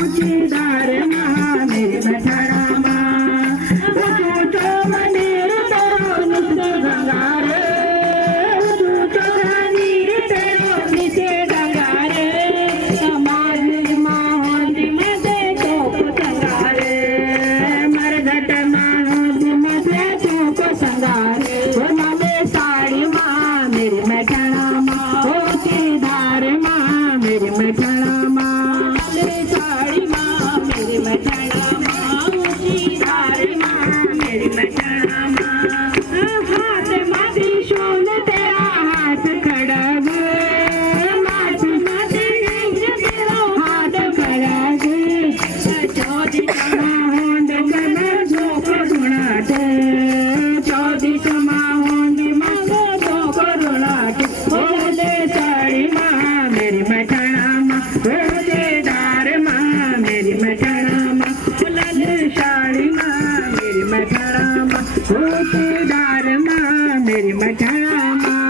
ऊंचीदार माँ मेरी मठाना माँ ऊंचो मंदिर तेरो नीचे गंगा रे ऊंचो मंदिर तेरो नीचे गंगा रे समाधि माँ होंदी मते चौक संगारे मरघट माँ होंदी मते चौक संगारे वो नाले साड़ी माँ मेरी मठाना माँ ऊंचीदार माँ मेरी मठाना माँ साड़ी माँ मेरी मठाना माँ ऊंचीदार माँ मेरी मठाना माँ हाथ माथे शोल तेरा हाथ खड़ग माथे माथे तेरा हाथ खड़ग चौदी समा होंद गन धोक रुणाटे चौदी समा होंद मग धोक रुणाटे बोले साड़ी माँ मेरी मठाना माँ ऊंचीदार माँ मेरी मठाना माँ बोले साड़ी माँ मेरी मठाना माँ ऊंचीदार माँ मेरी मठाना माँ